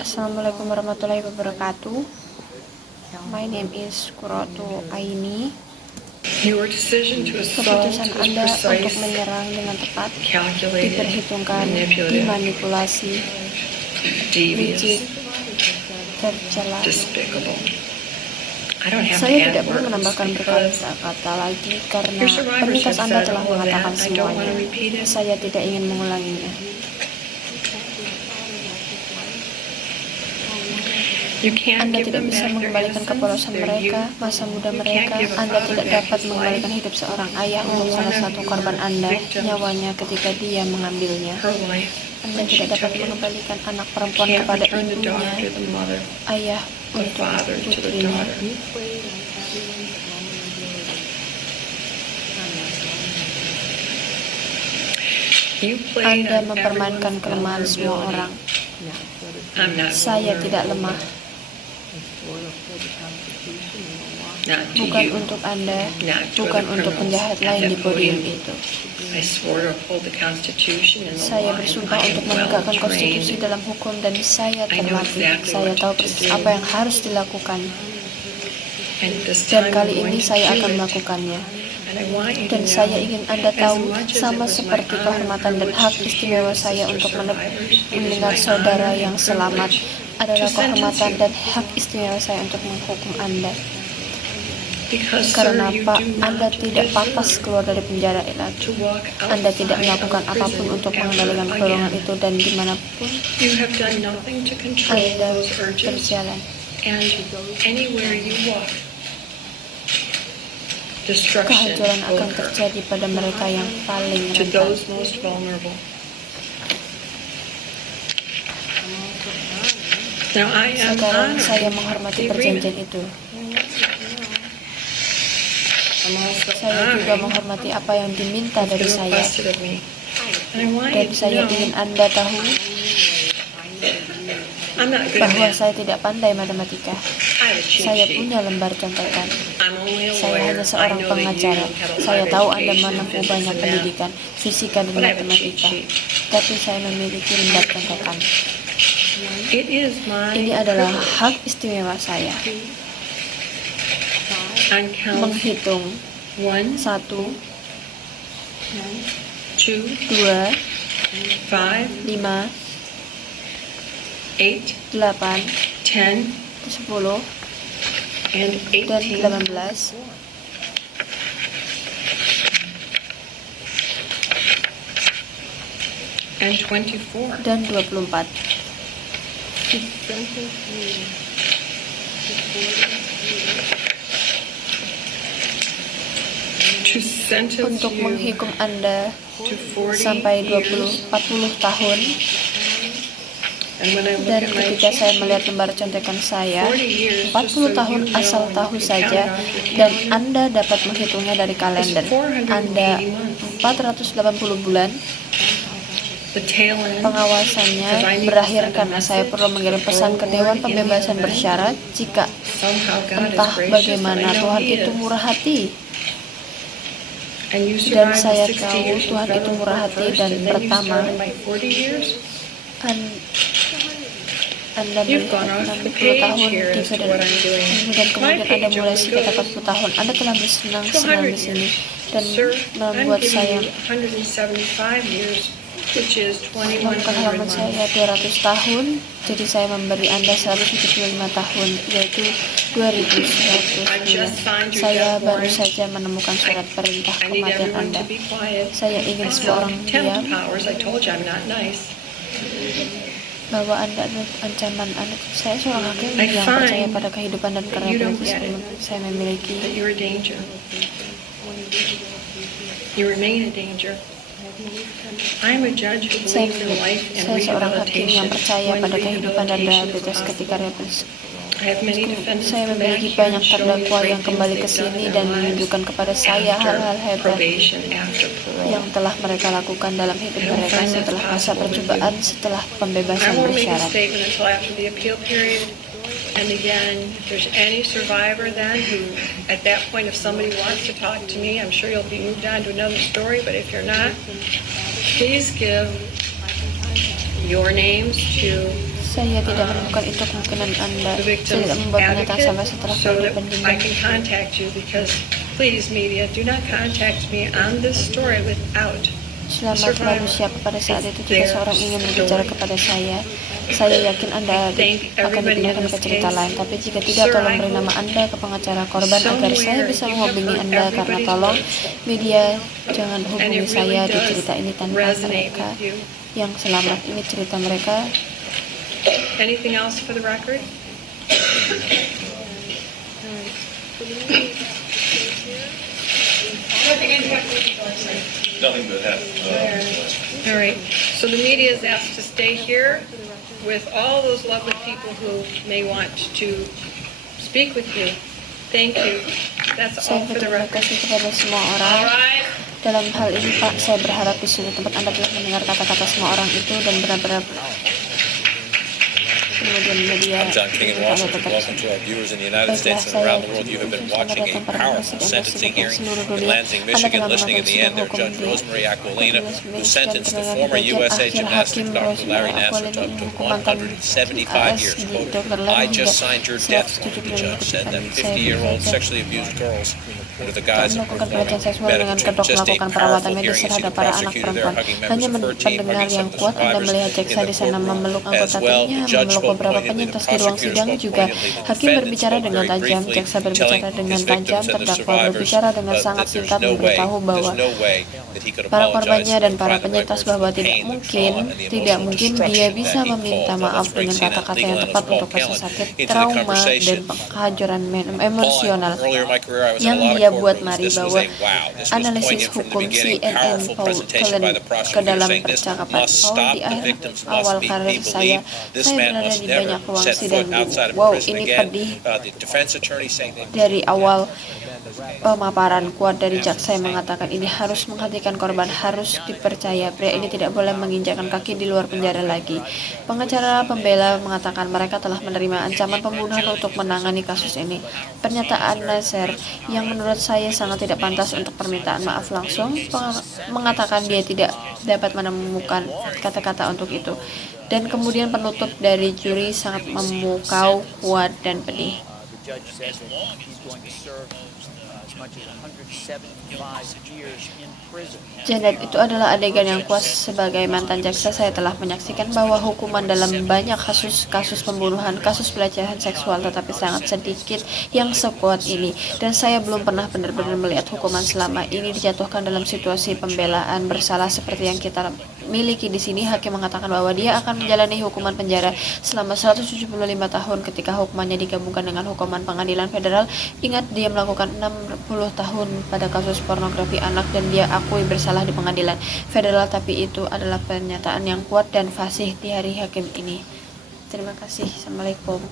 Assalamualaikum warahmatullahi wabarakatuh. My name is Kuratu Aini. Keputusan Anda untuk menyerang dengan tepat, diperhitungkan, dimanipulasi, licik, tercela. Saya tidak perlu menambahkan berkata-kata lagi karena penyintas Anda telah mengatakan semuanya. Saya tidak ingin mengulanginya. Anda tidak bisa mengembalikan kepolosan mereka, masa muda mereka. Anda tidak dapat mengembalikan hidup seorang ayah untuk salah satu korban Anda, nyawanya ketika dia mengambilnya. Anda tidak dapat mengembalikan anak perempuan kepada ibunya, ayah untuk putrinya. Anda mempermainkan kelemahan semua orang. Saya tidak lemah. Bukan untuk Anda, bukan untuk penjahat lain di podium itu. Saya bersumpah untuk menegakkan konstitusi dalam hukum dan saya terlatih. Saya tahu persis apa yang harus dilakukan. Dan kali ini saya akan melakukannya. Dan saya ingin Anda tahu, sama seperti kehormatan dan hak istimewa saya untuk mendengar saudara yang selamat adalah kehormatan dan hak istimewa saya untuk menghukum Anda. Karena Pak, Anda tidak pantas keluar dari penjara itu. Anda tidak melakukan apapun untuk mengendalikan golongan itu dan dimanapun Anda berjalan. Kehancuran akan terjadi pada mereka yang paling rentan. Sekarang saya menghormati perjanjian itu. Saya juga menghormati apa yang diminta dari saya. Dan saya ingin Anda tahu bahwa saya tidak pandai matematika. Saya punya lembar contekan. Saya hanya seorang pengacara. Saya tahu Anda menempuh banyak pendidikan, fisika dan matematika. Tapi saya memiliki lembar contekan. Ini adalah hak istimewa saya. Menghitung 1, 2, 5, 8, 10, dan 18 dan 24. Untuk menghukum Anda sampai 40 tahun. Dan ketika saya melihat lembar contekan saya, 40 tahun asal tahu saja, dan Anda dapat menghitungnya dari kalender. Anda 480 bulan. Pengawasannya berakhir karena saya perlu mengirim pesan ke Dewan Pembebasan Bersyarat jika entah bagaimana Tuhan itu murah hati. Dan saya tahu Tuhan itu murah hati dan pertama Anda melihat 60 tahun di federasi dan kemudian Anda mulai sekitar 40 tahun. Anda telah bersenang-senang di sini dan membuat saya melakukan halaman saya 200 tahun, jadi saya memberi Anda 175 tahun, yaitu 2100 bulan. Saya baru saja menemukan surat perintah kematian Anda. Saya ingin semua orang diam bahwa Anda ancaman Anda. Saya seorang hakim yang percaya pada kehidupan dan karya politis saya memiliki. Saya seorang hakim yang percaya pada kehidupan dan rehabilitas ketika rehabilitas. Saya memiliki banyak terdakwa yang kembali ke sini dan menunjukkan kepada saya hal-hal hebat yang telah mereka lakukan dalam hidup mereka setelah masa percobaan, setelah pembebasan bersyarat. And again, if there's any survivor then who, at that point, if somebody wants to talk to me, I'm sure you'll be moved on to another story, but if you're not, please give your names to Saya tidak menemukan itu kemungkinan Anda. the Saya victim's tidak membuat pernyataan advocate sampai setelah so that pending. I can contact you, because please media, do not contact me on this story without Selamat lalu siapa pada saat itu jika seorang ingin berbicara kepada saya yakin Anda akan dipindahkan ke cerita lain. Tapi jika tidak, tolong beri nama Anda ke pengacara korban agar saya bisa menghubungi Anda, karena tolong media jangan hubungi saya di cerita ini tanpa mereka yang selamat. Ini cerita mereka. Anything else for the record? Nothing but that. All right, so the media is asked to stay here with all those lovely people who may want to speak with you. Thank you. That's all Saya for the berterima record. kasih kepada semua orang. Dalam hal ini, Pak, saya berharap di sini tempat Anda telah mendengar kata-kata semua orang itu dan benar-benar kemudian media. I'm John King in Washington. Welcome to our viewers in the United States and around the world. You have been watching a powerful sentencing hearing in Lansing, Michigan, listening at the end of Judge Rosemary Aquilina, who sentenced the former USA gymnastic Dr. Larry Nassar to up to 175 years. Quote, I just signed your death warrant, the judge said, that 50-year-old sexually abused girls under the guise of melakukan pelecehan performing seksual dengan medical kedok just a melakukan perawatan powerful medis hearing. You see terhadap the para anak prosecutor there perempuan. hugging Hanya members of her team, pendengar hugging some yang of the kuat, Anda survivors melihat in jaksa the di sana courtroom. memeluk As anggota well, timnya, the judge memeluk spoke beberapa poignantly, the penyintas di ruang prosecutor sidang spoke juga. poignantly, the Hakim defendant berbicara spoke dengan very tajam, briefly, jaksa telling berbicara dengan his tajam, victims and the terdakwa survivors berbicara dengan sangat that there's singkat no way, memberitahu bahwa there's no way that he could para apologize korbannya dan and para find the right penyintas words for bahwa the tidak pain, the mungkin trauma, and the emotional dia destruction bisa that he meminta caused. maaf Let's bring dengan CNN kata-kata legal yang analyst tepat Paul untuk rasa Callan sakit, into the trauma, dan conversation. kehancuran Paul, emosional earlier in my career, I was in yang a lot of dia buat courtrooms. Mari This was bahwa a wow. This was analisis poignant from the hukum beginning. CNN Powerful Paul presentation by the ke prosecutor dalam saying this percakapan must Paul stop. di The victims awal must be karir believed. saya This man berada must di never banyak ruang set sidang foot di outside of wow prison ini again. pedih. The defense attorney saying that Dari awal pemaparan kuat dari jaksa yang mengatakan ini harus menghentikan korban, harus dipercaya, pria ini tidak boleh menginjakkan kaki di luar penjara lagi. Pengacara pembela mengatakan mereka telah menerima ancaman pembunuhan untuk menangani kasus ini. Pernyataan Nassar yang menurut saya sangat tidak pantas untuk permintaan maaf langsung, mengatakan dia tidak dapat menemukan kata-kata untuk itu. Dan kemudian penutup dari juri sangat memukau, kuat, dan pedih. Judge says he's going to serve as much as 175 years in prison. Dan itu adalah adegan yang puas. Sebagai mantan jaksa, saya telah menyaksikan bahwa hukuman dalam banyak kasus pembunuhan, kasus pelecehan seksual, tetapi sangat sedikit yang sekuat ini. Dan saya belum pernah benar-benar melihat hukuman selama ini dijatuhkan dalam situasi pembelaan bersalah seperti yang kita miliki di sini. Hakim mengatakan bahwa dia akan menjalani hukuman penjara selama 175 tahun ketika hukumannya digabungkan dengan hukuman pengadilan federal. Ingat, dia melakukan 60 tahun pada kasus pornografi anak dan dia akui bersalah di pengadilan federal, tapi itu adalah pernyataan yang kuat dan fasih di hari hakim ini. Terima kasih. Assalamualaikum.